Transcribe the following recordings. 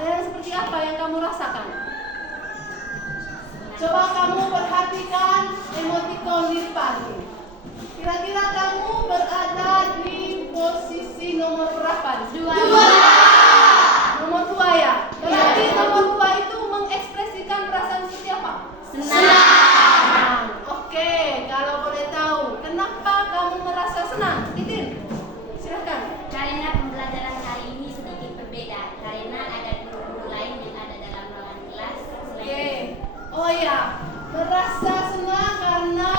Dan seperti apa yang kamu rasakan? Coba kamu perhatikan emoticon lipat. Kira-kira kamu berada di posisi nomor berapa? Dua. Nomor 2 ya. Berarti nomor 2 itu mengekspresikan perasaan seperti apa? Senang. Oke, kalau boleh tahu, kenapa kamu merasa senang? Titin, silakan. Karena pembelajaran hari ini sedikit berbeda, karena ada guru-guru lain yang ada dalam ruangan kelas. Oke. Oh ya, merasa senang karena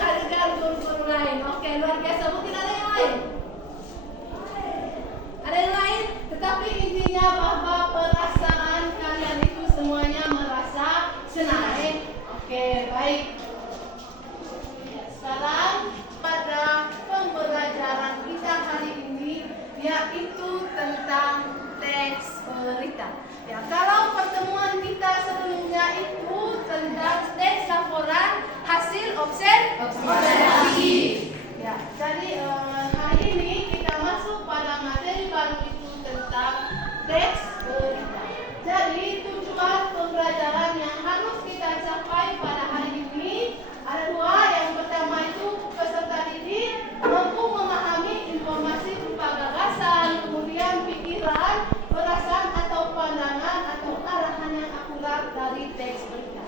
ada guru-guru lain. Oke, luar biasa. Mungkin ada yang lain? Ada yang lain? Tetapi intinya bahwa perasaan kalian itu semuanya merasa senang. Oke, baik. Sekarang pada pembelajaran kita hari ini yaitu tentang teks berita. Ya, kalau pertemuan kita sebelumnya itu tentang teks laporan hasil observasi. Ya, jadi hari ini kita masuk pada materi baru itu tentang teks berita. Jadi tujuan pembelajaran yang harus kita capai pada hari ini ada 2. Yang pertama itu peserta didik mampu memahami informasi berupa gagasan, kemudian pikiran, perasaan atau pandangan atau arahan yang akurat dari teks berita.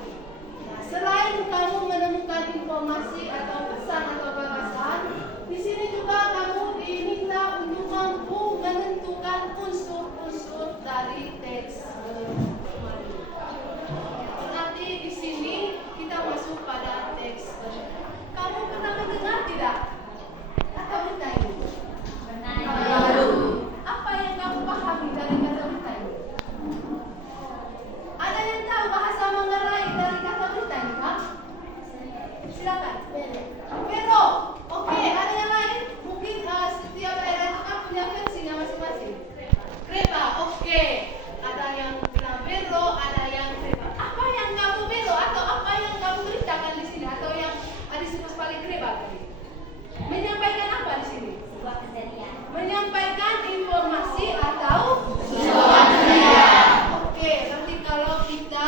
Nah, selain kamu menemukan informasi atau pesan atau gagasan, di sini juga kamu diminta untuk mampu menentukan unsur-unsur dari teks berita. Nanti di sini kita masuk pada teks berita. Kamu pernah mendengar tidak kata berita ini? Apa yang kamu pahami dari kata berita ini? Ada yang tahu bahasa Manggarai dari kata berita ini, Kak? Silakan. Pero, oke, ada yang lain? Mungkin setiap daerah itu kan punya versinya masing-masing. Kereta, oke. Ada yang bilang bero, ada yang kereta. Apa yang kamu bero atau apa yang kamu beritakan di sini atau yang disebut paling kereta tadi? Menyampaikan apa di sini? Sebuah kejadian. Menyampaikan informasi atau sebuah kejadian. Oke, nanti kalau kita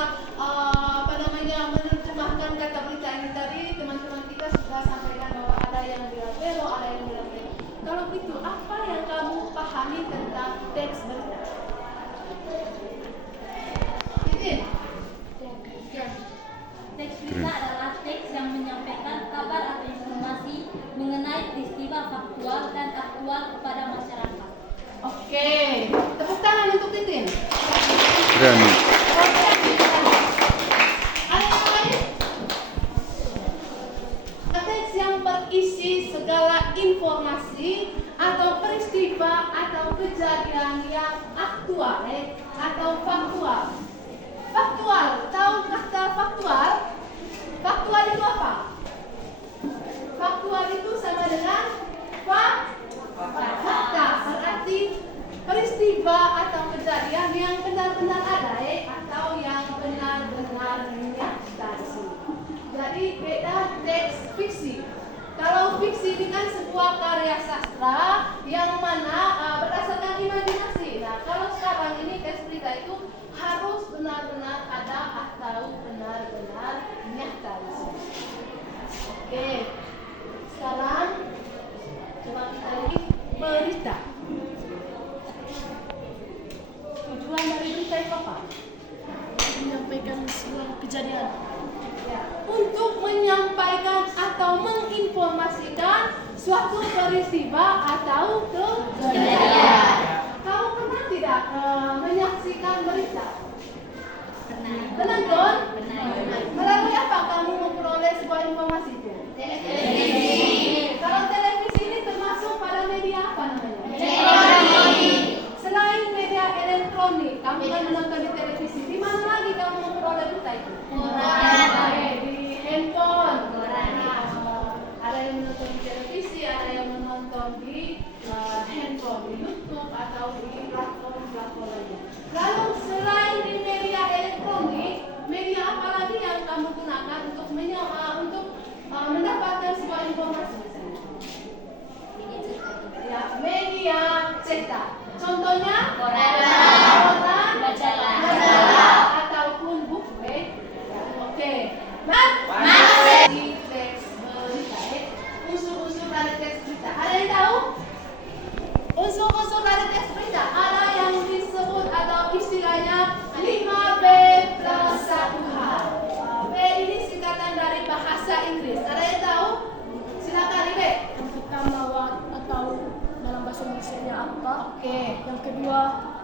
menerjemahkan kata berita ini tadi, teman-teman kita sudah sampaikan bahwa ada yang bilang bero, ada yang bilang bero. Kalau begitu, apa yang kamu pahami tentang teks berita? Titin? Teks berita adalah teks yang menyampaikan kabar atau informasi mengenai peristiwa faktual dan aktual kepada masyarakat. Oke, tepuk tangan untuk Titin. Berani. Ada yang lain? Teks yang berisi segala informasi atau peristiwa atau kejadian yang aktual atau faktual. Faktual, tahu kata faktual? Faktual itu apa? Faktual itu sama dengan fakta, berarti peristiwa atau kejadian yang benar-benar ada atau yang benar-benar nyata. Jadi beda teks fiksi. Kalau fiksi ini kan sebuah karya sastra yang mana berdasarkan imajinasi. Nah, kalau sekarang ini teks berita itu harus benar-benar ada atau benar-benar nyata. Oke, sekarang coba kita lihat berita. Tujuan dari berita itu apa? Menyampaikan sebuah kejadian. Ya, untuk menyampaikan atau menginformasikan suatu peristiwa atau kejadian. Kamu pernah tidak menyaksikan berita? Pernah. Menonton? Pernah. Melalui apa kamu memperoleh sebuah informasi itu? Televisi. Kalau televisi ini termasuk pada media apa namanya? Elektronik. Selain media elektronik, kamu kan menonton di televisi. Di mana lagi kamu memperoleh berita itu? Koran. Di handphone. Koran. Ada yang menonton di televisi, ada yang menonton di handphone, di YouTube atau di platform-platform lainnya. Lalu selain di media elektronik, media apa lagi yang kamu gunakan untuk mendapatkan sebuah informasi? Ya, media cetak. Contohnya Koran. koran, Majalah.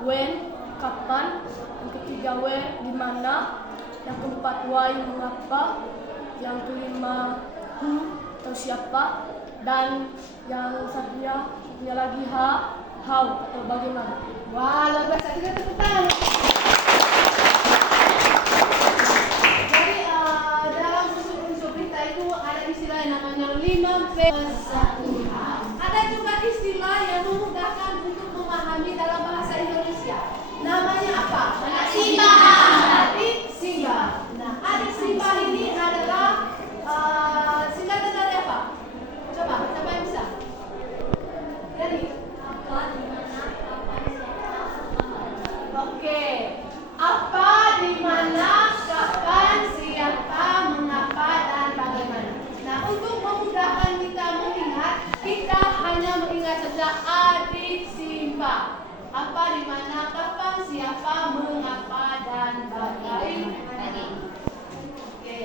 when, kapan. Yang ketiga where, di mana. Yang keempat why, mengapa. Yang kelima who, atau siapa. Dan yang satunya lagi how, atau bagaimana. Wah, luar biasa. Kita tepuk tangan. Jadi dalam unsur-unsur berita itu ada istilah yang namanya 5P1H. Ada juga istilah yang memudahkan untuk memahami dalam bahasa Indonesia. Namanya apa? Adik simbah. Nah, adik simbah ini adalah singkatan dari apa? Coba, siapa yang bisa? Jadi, Apa, di mana, kapan, siapa, mengapa. oke. Apa, di mana, kapan, siapa, mengapa, dan bagaimana. Nah, untuk memudahkan kita mengingat, kita hanya mengingat saja adik simbah. Apa, di mana, kapan, siapa, mengapa, dan bagaimana. Oke.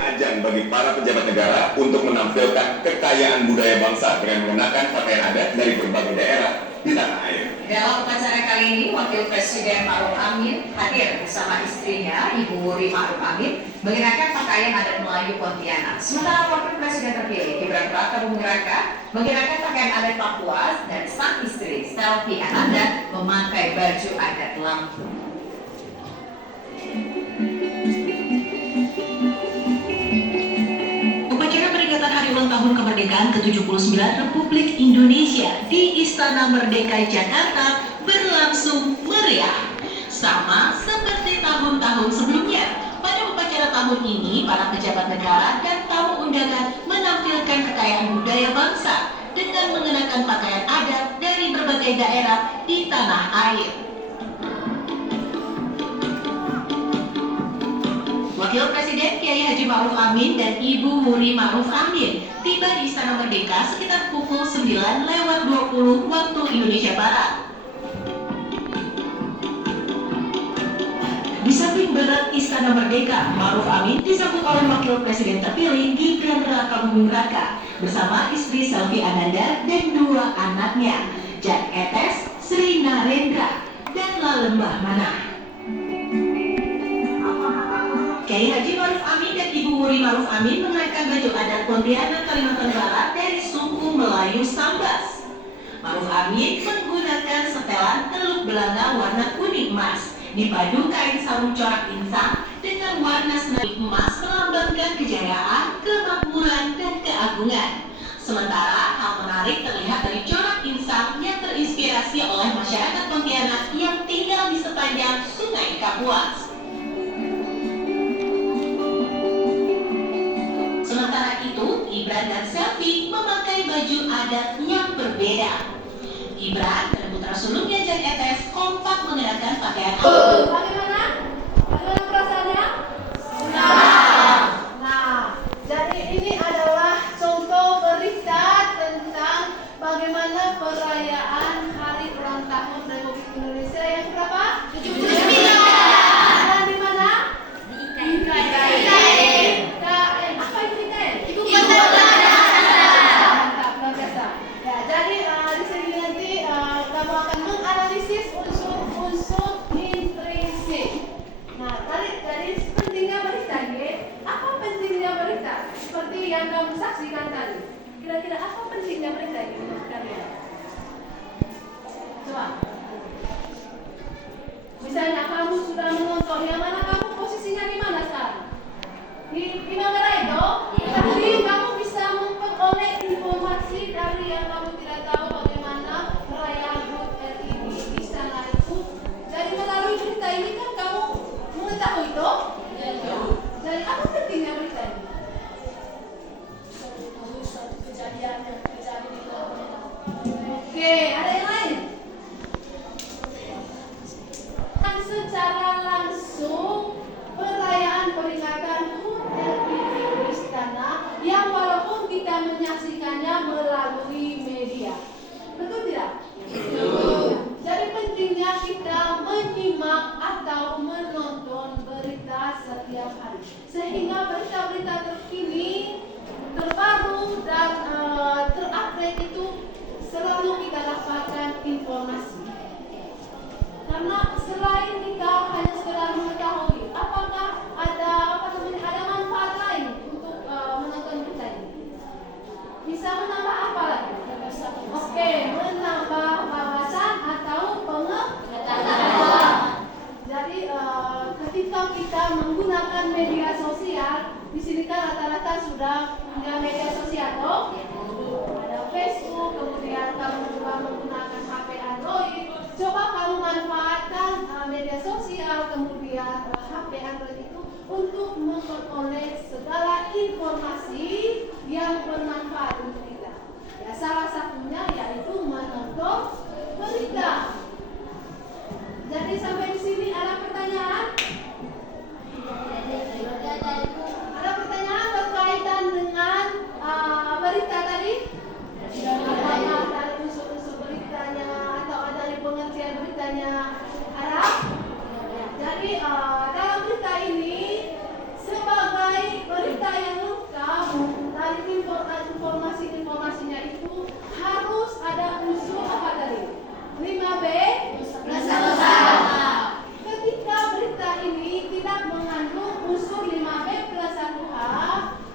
Ajang bagi para pejabat negara untuk menampilkan kekayaan budaya bangsa dengan mengenakan pakaian adat dari berbagai daerah di tanah air. Dalam upacara kali ini, Wakil Presiden Ma'ruf Amin hadir bersama istrinya, Ibu Wuri Ma'ruf Amin, mengenakan pakaian adat Melayu Pontianak. Sementara Wakil Presiden terpilih, Gibran Raka Buming Raka, mengenakan pakaian adat Papua dan sang istri, Selvi Ananda, memakai baju adat Lampung. Hari ulang tahun kemerdekaan ke-79 Republik Indonesia di Istana Merdeka Jakarta berlangsung meriah. Sama seperti tahun-tahun sebelumnya, pada upacara tahun ini para pejabat negara dan tamu undangan menampilkan kekayaan budaya bangsa dengan mengenakan pakaian adat dari berbagai daerah di tanah air. Wakil Presiden Kiai Haji Ma'ruf Amin dan Ibu Wuri Ma'ruf Amin tiba di Istana Merdeka sekitar pukul 9:20 waktu Indonesia Barat. Di samping berat Istana Merdeka, Ma'ruf Amin disambut oleh Wakil Presiden terpilih Gibran Raka Buming Raka bersama istri Selvi Ananda dan dua anaknya, Jan Etes, Sri Narendra, dan Lalembah Manah. Kiai Haji Ma'ruf Amin dan Ibu Wuri Ma'ruf Amin mengenakan baju adat Pontianak Kalimantan Barat dari suku Melayu Sambas. Ma'ruf Amin menggunakan setelan teluk belanga warna kuning emas, dipadu kain sarung corak insang dengan warna senari emas melambangkan kejayaan, kemakmuran, dan keagungan. Sementara hal menarik terlihat dari corak insang yang terinspirasi oleh masyarakat Pontianak yang tinggal di sepanjang Sungai Kapuas. Sementara itu, Gibran dan Selvi memakai baju adat yang berbeda. Gibran dan putra sulungnya Jan Etes kompak mengenakan pakaian adat. Bagaimana? Bagaimana perasaannya? Nah, jadi ini adalah contoh berita tentang bagaimana perayaan hari ulang tahun Republik Indonesia yang berapa? 79. Dan di mana? Di IKN. IKN. Apa itu IKN? Ibu kota. Mantap, luar biasa. Ya, jadi di sini nanti kamu akan menganalisis unsur-unsur intrinsik. Nah, tadi pentingnya berita, ya. Apa pentingnya berita? Seperti yang kamu saksikan tadi. Kira-kira apa pentingnya berita ini menurut kalian? Coba. Misalnya kamu sudah menonton, yang mana kamu posisinya di mana sekarang? Di mana itu? Tapi kamu bisa memperoleh informasi dari yang kamu tidak tahu bagaimana perayaan HUT bagian beritanya Arab. Jadi dalam berita ini sebagai berita yang lengkap dari informasinya itu harus ada unsur apa tadi? 5B ketika berita ini tidak mengandung unsur 5B plus 1H,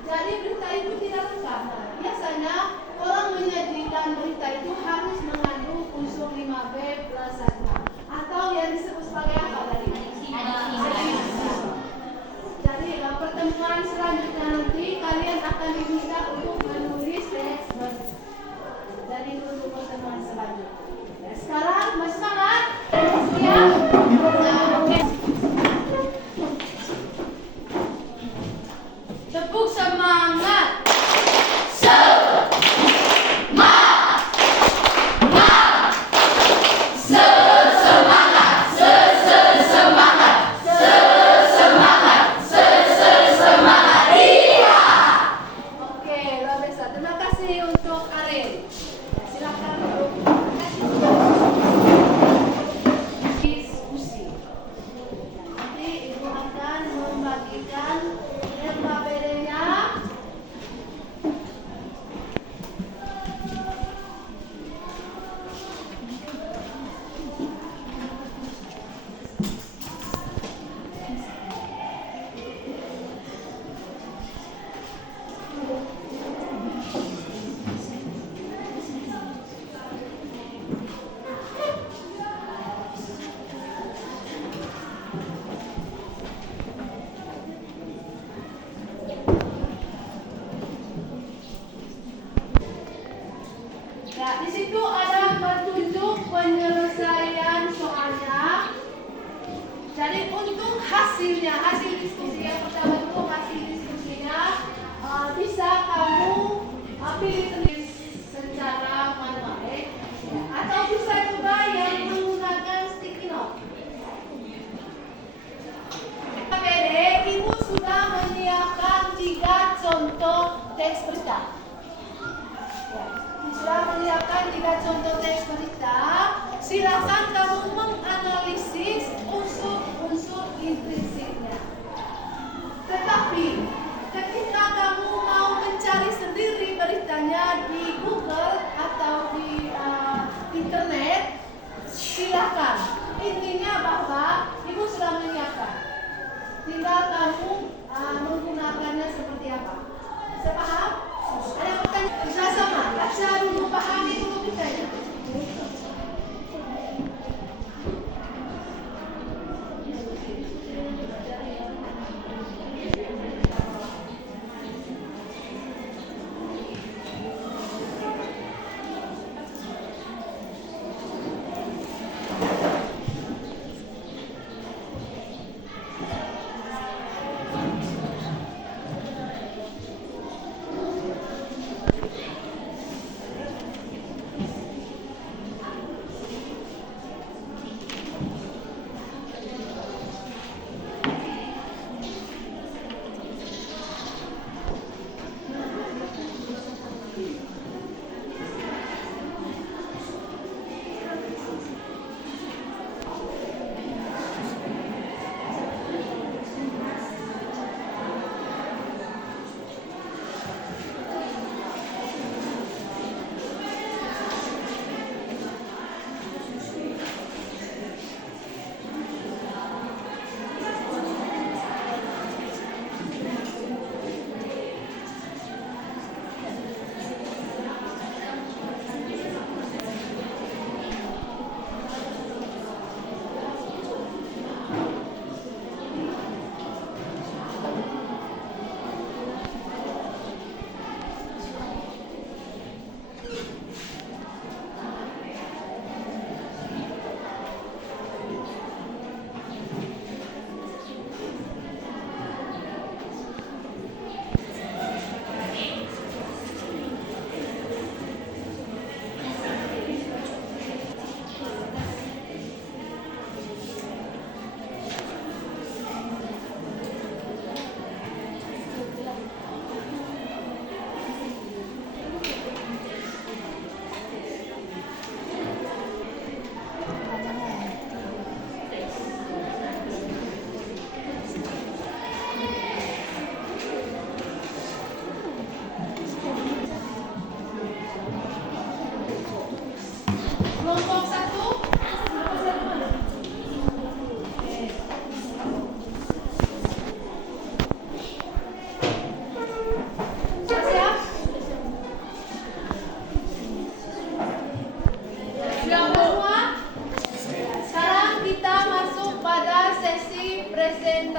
jadi berita itu tidak lengkap. Biasanya orang menyajikan berita itu harus mengandung unsur 5B plus 1H atau yang disebut sebagai apa tadi? Jadi pertemuan selanjutnya nanti kalian akan diminta untuk menulis teks berita. Jadi untuk pertemuan selanjutnya. Sekarang masih semangat? Siap? Oke. Tepuk semangat. Oke, luar biasa. Terima kasih untuk Ariel. Silakan untuk diskusi. Nanti Ibu akan membagikan LKPD-nya. Ya, di situ ada petunjuk penyelesaian soalnya. Jadi untuk hasil diskusi yang pertama itu hasil diskusinya bisa kamu pilih sendiri secara manual, atau bisa juga yang menggunakan sticky note. KPD, Ibu sudah menyiapkan 3 contoh teks berita. Sudah menyiapkan 3 contoh teks berita. Silakan kamu menganalisis unsur-unsur intrinsiknya. Tetapi ketika kamu mau mencari sendiri beritanya di Google atau di internet, silakan. Intinya bahwa Ibu sudah menyiapkan. Tinggal kamu menggunakannya seperti apa. Bisa paham? Ada pertanyaan? Bisa sama? Baca dulu, pahami dulu beritanya.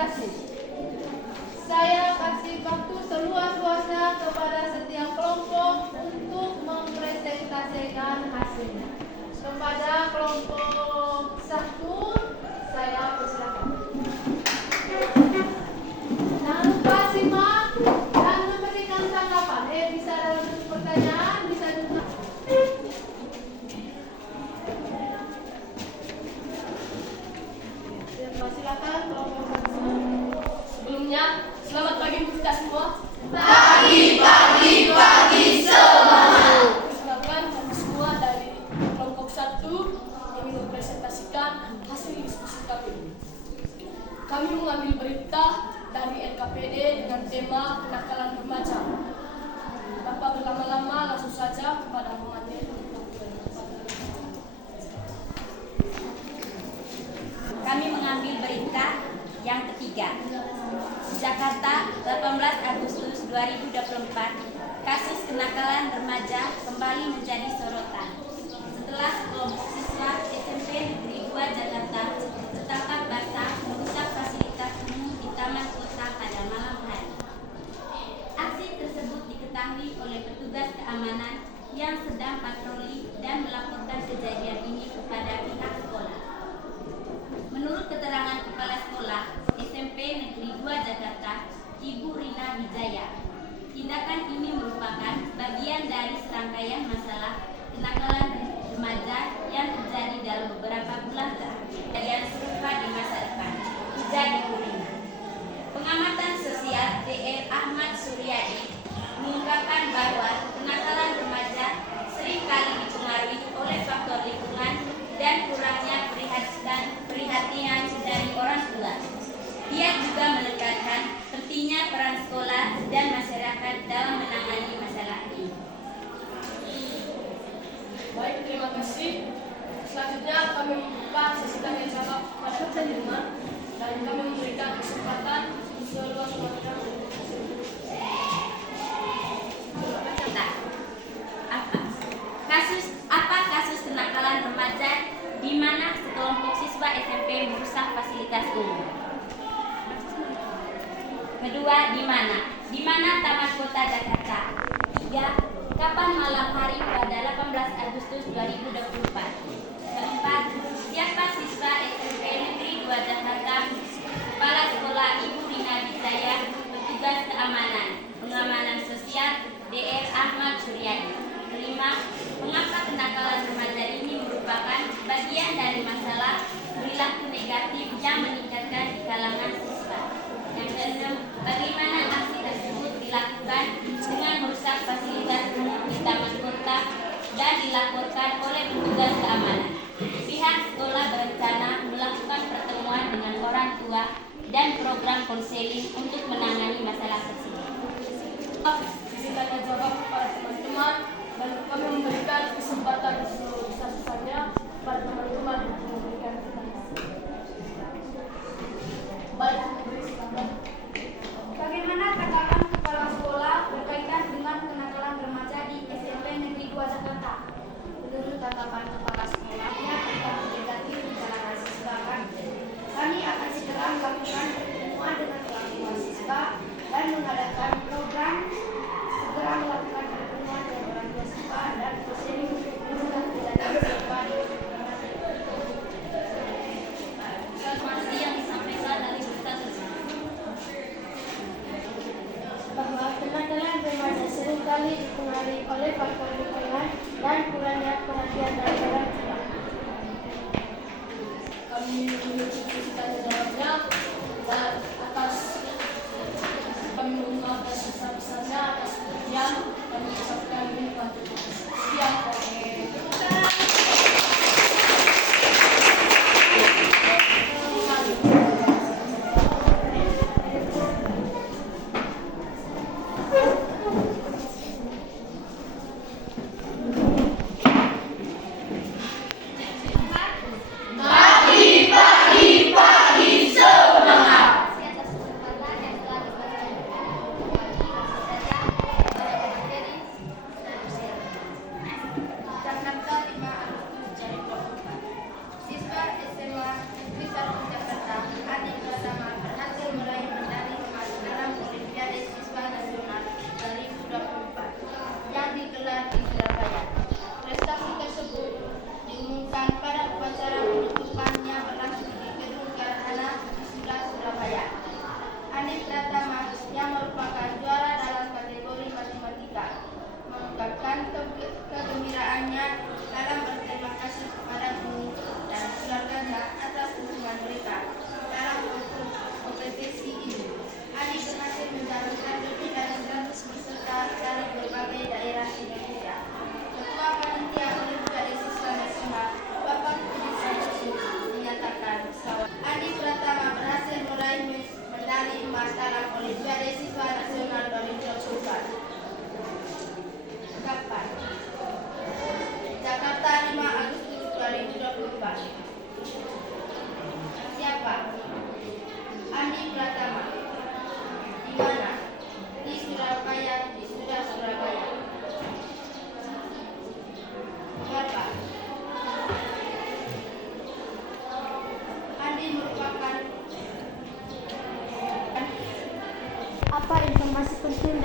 kasih. Saya kasih waktu seluas-luasnya kepada setiap kelompok untuk mempresentasikan hasilnya. Kepada kelompok 1, saya persilakan. Jangan lupa simak dan memberikan tanggapan. Bisa dalam bentuk pertanyaan, bisa juga. Silakan kelompok 1. Sebelumnya, selamat pagi untuk kita semua. Pagi semua. Perkenalkan, kami semua dari kelompok 1 ingin mempresentasikan hasil diskusi kami. Kami mengambil berita dari LKPD dengan tema kenakalan remaja. Tanpa berlama-lama, langsung saja kepada pemateri. Kami mengambil berita yang ketiga. Jakarta, 18 Agustus 2024, kasus kenakalan remaja kembali menjadi sorotan. Setelah sekelompok siswa SMP Negeri 2 Jakarta tertangkap basah merusak fasilitas umum di Taman Kota pada malam hari. Aksi tersebut diketahui oleh petugas keamanan yang sedang patroli dan melaporkan kejadian ini kepada pihak sekolah. Menurut keterangan Kepala Sekolah SMP Negeri 2 Jakarta, Ibu Rina Wijaya, tindakan ini merupakan bagian dari serangkaian masalah kenakalan remaja yang terjadi dalam beberapa bulan terakhir. Kejadian serupa di masa depan, ujar Ibu Rina. Pengamatan sosial DR Ahmad Suryadi mengungkapkan bahwa kenakalan remaja seringkali dipengaruhi oleh faktor lingkungan dan kurangnya perhatian dari orang tua. Dia juga menekankan pentingnya peran sekolah dan masyarakat dalam menangani masalah ini. Baik, terima kasih. Selanjutnya kami membuka sesi tanya jawab pada peserta dan kami memberikan kesempatan seluas-luasnya. Apa kasus kenakalan remaja di mana sekelompok siswa SMP merusak fasilitas umum? Kedua, di mana? Di mana Taman Kota Jakarta? 3. Kapan malam hari pada 18 Agustus 2024? Keempat, siapa siswa SMP Negeri 2 Jakarta? Kepala Sekolah Ibu Rina Wijaya, petugas keamanan, pengamanan sosial DR Ahmad Suryadi. Kelima, mengapa kenakalan remaja ini merupakan bagian dari masalah perilaku negatif yang meningkatkan di kalangan siswa. Yang keenam, bagaimana aksi tersebut dilakukan dengan merusak fasilitas umum di Taman Kota dan dilaporkan oleh petugas keamanan. Pihak sekolah berencana melakukan pertemuan dengan orang tua dan program konseling untuk menangani masalah tersebut. Sesi tanya jawab para teman-teman dan kami memberikan kesempatan sebesar-besarnya kepada teman-teman untuk memberikan pertanyaan. Baik, silakan. Bagaimana tanggapan kepala sekolah berkaitan dengan kenakalan remaja di SMP Negeri 2 Jakarta? Menurut tanggapan kepala sekolahnya tentang negatif di kalangan siswa, kami akan segera melakukan pertemuan dengan orang tua siswa dan mengadakan program konseling untuk menangani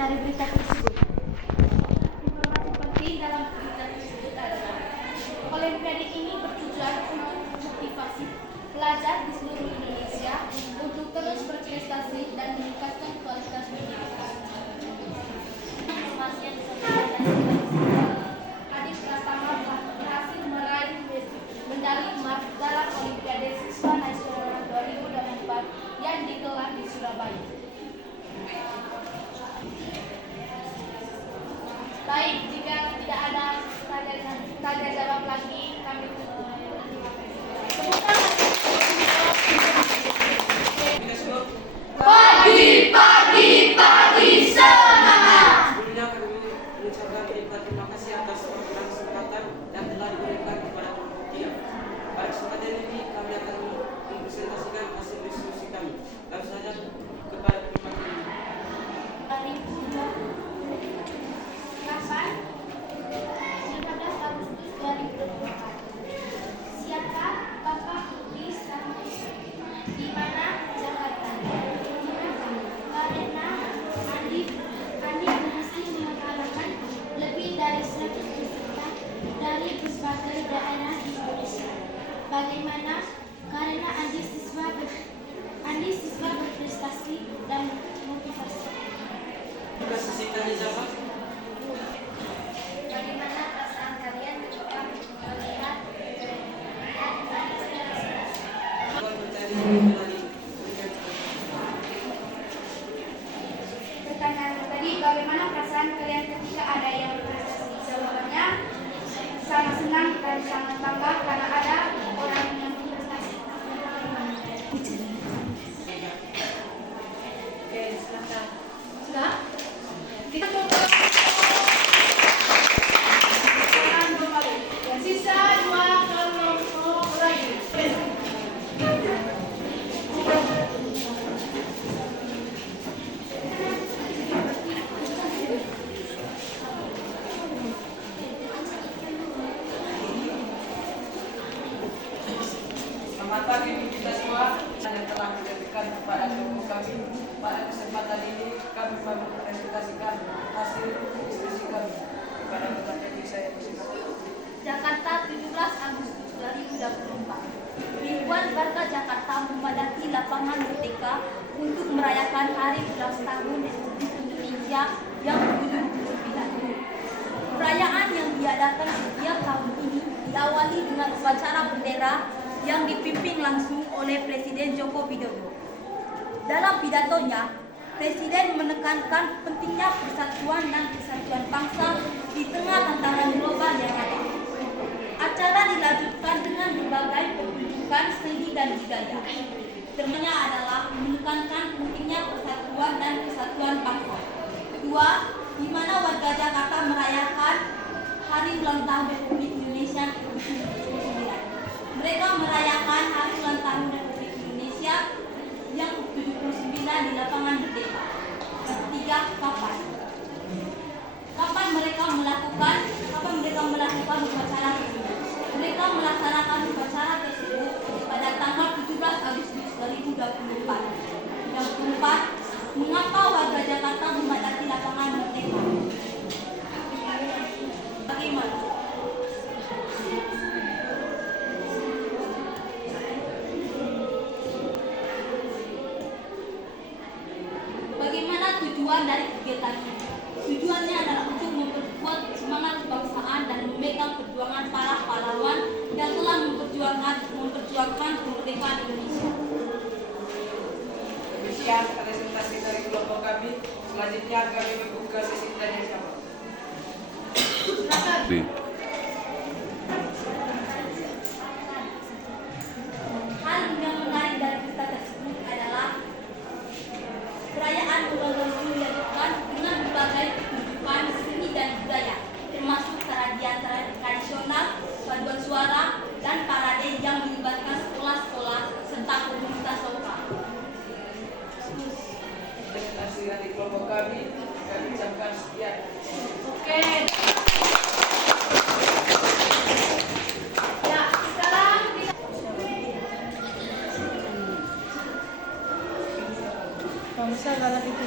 dari berita tersebut. Informasi penting dalam berita tersebut adalah Olimpiade ini bertujuan untuk motivasi pelajar di seluruh Indonesia untuk terus berprestasi dan meningkatkan kualitas pendidikan. Informasi yang disampaikan dari Adit Pratama berhasil meraih medali emas dalam Olimpiade Siswa Nasional 2024 yang digelar di Surabaya. Baik, jika tidak ada tanya jawab lagi, kami tutup. Pagi semangat. Sebelumnya kami mengucapkan terima kasih atas kesempatan yang telah diberikan kepada kita. Pada kesempatan ini kami akan mempresentasikan hasil diskusi kami. Langsung saja kepada pemateri. Hari kapan? 15 Agustus 2024. Siapa Bapak Budi Santoso? Di mana? Jakarta. Karena Andi berhasil mengalahkan lebih dari 100 peserta dari berbagai daerah di Indonesia. Bagaimana? Karena Andi siswa berprestasi dan motivasi. Juga sesi tanya jawab. Bagaimana perasaan kalian ketika melihat Tuan mencari medali. pertanyaan tadi, bagaimana perasaan kalian ketika ada yang berprestasi? Jawabannya sangat senang dan sangat bangga karena ada orang yang berprestasi. Oke, silakan. Sudah? Kita coba. Sekarang kembali. Yang sisa 2 kelompok lagi. Selamat pagi kita semua yang telah dijadikan kepada kelompok kami. Pada kesempatan ini kami mempresentasikan hasil diskusi kami kepada pemateri saya bersama. Jakarta 17 Agustus 2024. Ribuan warga Jakarta memadati lapangan Merdeka untuk merayakan hari ulang tahun Republik Indonesia yang ke-79. Perayaan yang diadakan setiap tahun ini diawali dengan upacara bendera yang dipimpin langsung oleh Presiden Joko Widodo. Dalam pidatonya, Presiden menekankan pentingnya persatuan dan kesatuan bangsa di tengah tantangan global yang ada. Acara dilanjutkan dengan berbagai pertunjukan seni dan budaya. Temanya adalah menekankan pentingnya persatuan dan kesatuan bangsa. Kedua, di mana warga Jakarta merayakan Hari Ulang Tahun Republik Indonesia ke-79. Mereka merayakan Hari Ulang Tahun Republik Indonesia yang ke-79 di lapangan Merdeka. Ketiga, kapan? Kapan mereka melakukan upacara tersebut? Mereka melaksanakan upacara tersebut pada tanggal 17 Agustus 2024. Yang keempat, mengapa warga Jakarta memadati lapangan Merdeka? Bagaimana? Bagaimana tujuan dari kegiatan ini? Tujuannya adalah untuk memperkuat semangat kebangsaan dan memegang perjuangan para pahlawan yang telah memperjuangkan kemerdekaan Indonesia. Demikian presentasi dari kelompok kami. Selanjutnya kami membuka sesi tanya jawab. Silakan. Hal yang menarik dari berita tersebut adalah perayaan ulang tahun ini dilakukan dengan berbagai pertunjukan seni dan budaya, termasuk tarian tradisional, paduan suara, dan parade yang melibatkan sekolah-sekolah serta komunitas lokal. Presentasi dari kelompok kami ucapkan sekian. Oke. Ya, sekarang kita Bangsa galah itu.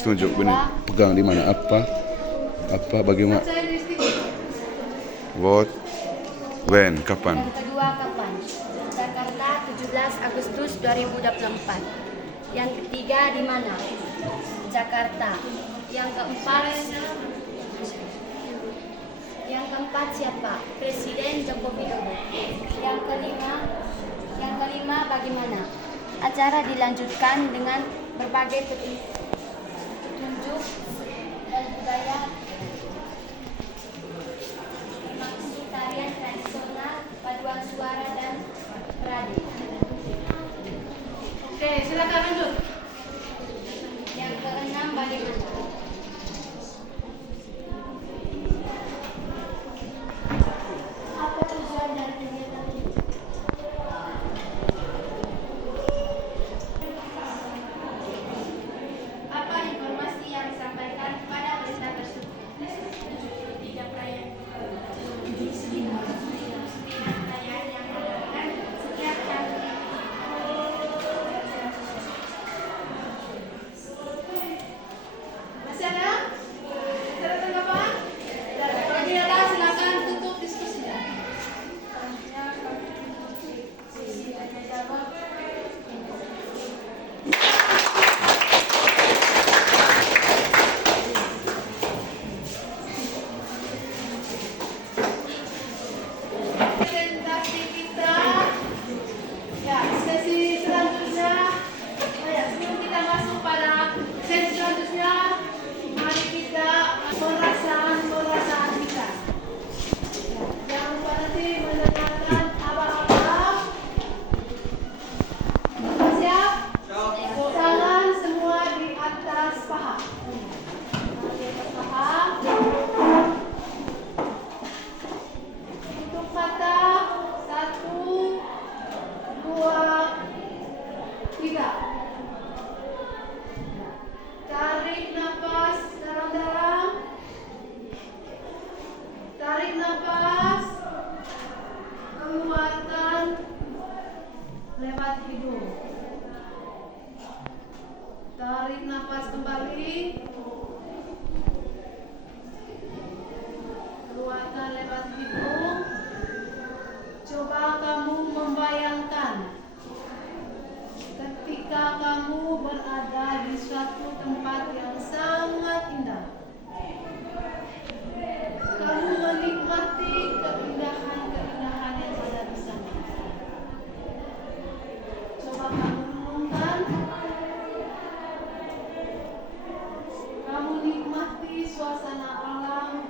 Terus tunjuk ini pegang di mana apa bagaimana Saya di sini. what when kapan Yang kedua kapan? Jakarta 17 Agustus 2024. Yang ketiga di mana? Jakarta. Yang keempat siapa? Presiden Joko Widodo. Yang kelima bagaimana? Acara dilanjutkan dengan berbagai petunjuk dan budaya termasuk tarian tradisional, paduan suara dan parade. Oke, silakan lanjut. Yang keenam bagaimana? Apa tujuan dari kegiatan ini? Apa informasi yang disampaikan pada berita tersebut? Tiga pertanyaan yang mengatakan setiap kali Masih ada? Ada tanggapan? Kalau tidak ada, silakan tutup diskusinya. Presentasi kita, ya sesi selanjutnya. Sebelum kita masuk pada sesi selanjutnya, mari kita perasaan kita. Jangan lupa nanti mendengarkan abang-abang. Siap? Tangan semua di atas paha. Di atas paha. Tutup mata. 1, 2, 3. Tarik nafas dalam-dalam. Tarik nafas. Keluarkan lewat hidung. Tarik nafas kembali. Keluarkan lewat hidung. Coba kamu membayangkan ketika kamu berada di suatu tempat yang sangat indah. Kamu menikmati keindahan-keindahan yang ada di sana. Coba kamu renungkan. Kamu nikmati suasana alam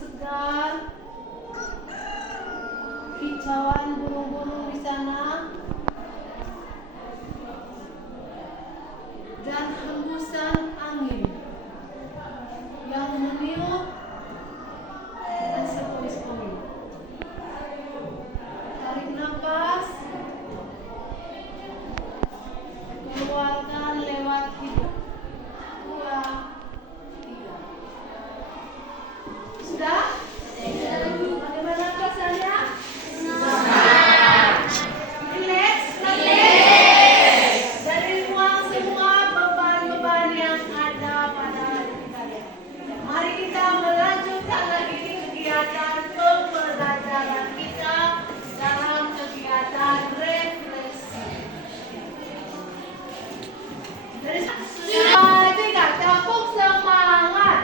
segar, kicauan burung-burung di sana, dan hembusan angin yang meniup dan sepoi-sepoi. Tarik nafas, keluarkan lewat hidung. 2, 3. Sudah? Bagaimana perasaannya? Relax? Dari buang semua beban-beban yang ada pada diri kalian. Mari kita melanjutkan lagi kegiatan pembelajaran kita dalam kegiatan refleksi. Dari 1, 2, 3, tepuk semangat.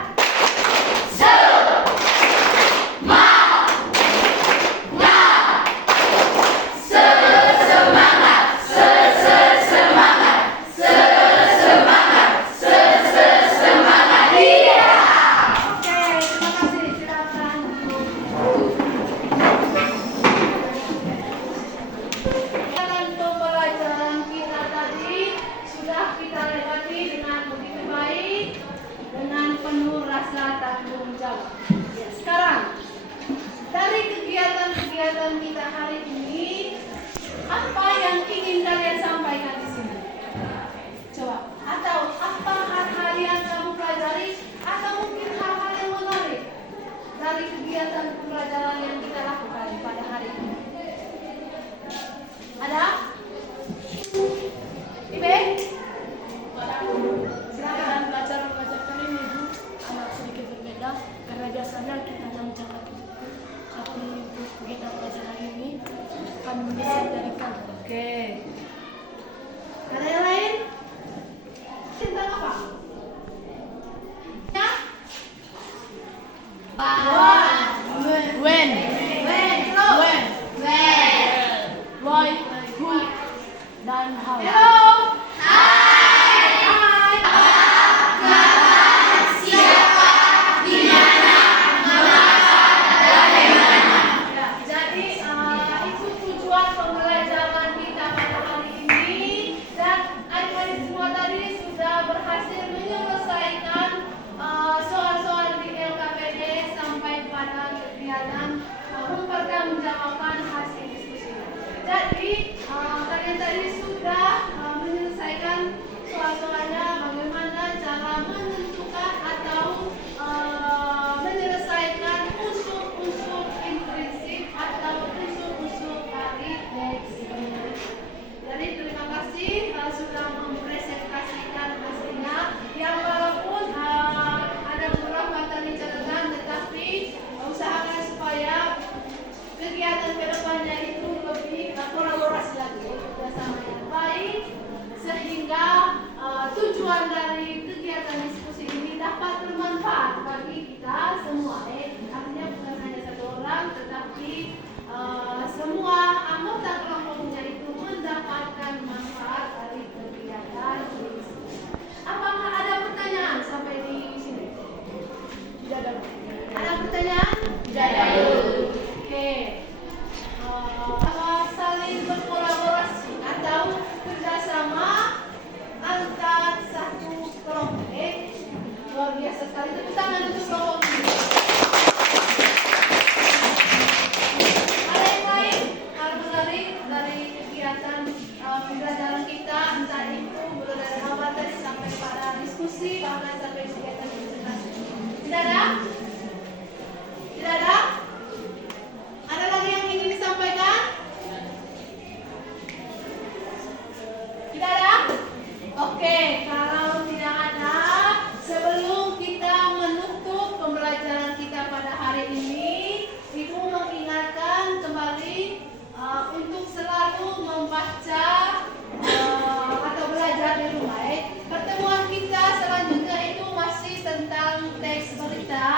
Oke, terima kasih. Silakan duduk. Kegiatan pembelajaran kita tadi sudah kita lewati dengan begitu baik, dengan penuh rasa tanggung jawab. Sekarang, dari kegiatan-kegiatan kita hari ini, apa yang ingin kalian sampaikan di sini? Coba, atau apa hal-hal yang kamu pelajari, atau mungkin hal-hal yang menarik dari kegiatan pembelajaran yang kita lakukan pada hari ini? Ada? Ibe? Silakan. Oke. Ada yang lain? Tentang apa? Ya? When, When. Terus. When. why, who, dan how. Hello. Jadi itu tujuan pembelajaran kita pada hari ini, dan adik-adik semua tadi sudah berhasil menyelesaikan soal-soal di LKPD sampai pada kegiatan mempertanggungjawabkan hasil diskusi. Jadi kalian tadi sudah menyelesaikan soal-soalnya, bagaimana cara menentukan atau menyelesaikan unsur-unsur intrinsik atau unsur-unsur dari teks. Jadi terima kasih sudah mempresentasikan hasilnya. Yang walaupun ada beberapa tadi catatan, tetapi usahakan supaya kegiatan kedepannya itu lebih kolaborasi lagi, bersama yang baik, sehingga tujuan dari kegiatan diskusi ini dapat bermanfaat bagi kita semua. Artinya bukan hanya satu orang, tetapi semua anggota kelompoknya itu mendapatkan manfaat dari kegiatan diskusi. Apakah ada pertanyaan sampai di sini? Tidak ada. Ada pertanyaan? Tidak ada. Oke. Saling berkolaborasi atau kerjasama antar satu kelompok. Luar biasa sekali. Tepuk tangan untuk kelompok ini. Ada yang lain hal menarik dari kegiatan pembelajaran kita, entah itu mulai dari awal tadi sampai pada diskusi, bahkan sampai kegiatan presentasi. Tidak ada? Tidak ada? Ada lagi yang ingin disampaikan? Tidak ada? Oke, kalau tidak ada, sebelum kita menutup pembelajaran kita pada hari ini, Ibu mengingatkan kembali untuk selalu membaca atau belajar di rumah. Pertemuan kita selanjutnya itu masih tentang teks berita,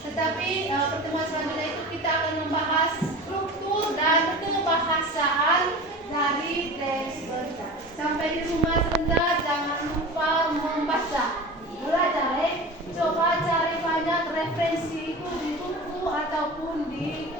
tetapi pertemuan selanjutnya itu kita akan membahas struktur dan kebahasaan dari teks berita. Sampai di rumah sebentar, jangan lupa membaca, belajar. Coba cari banyak referensi itu di buku ataupun di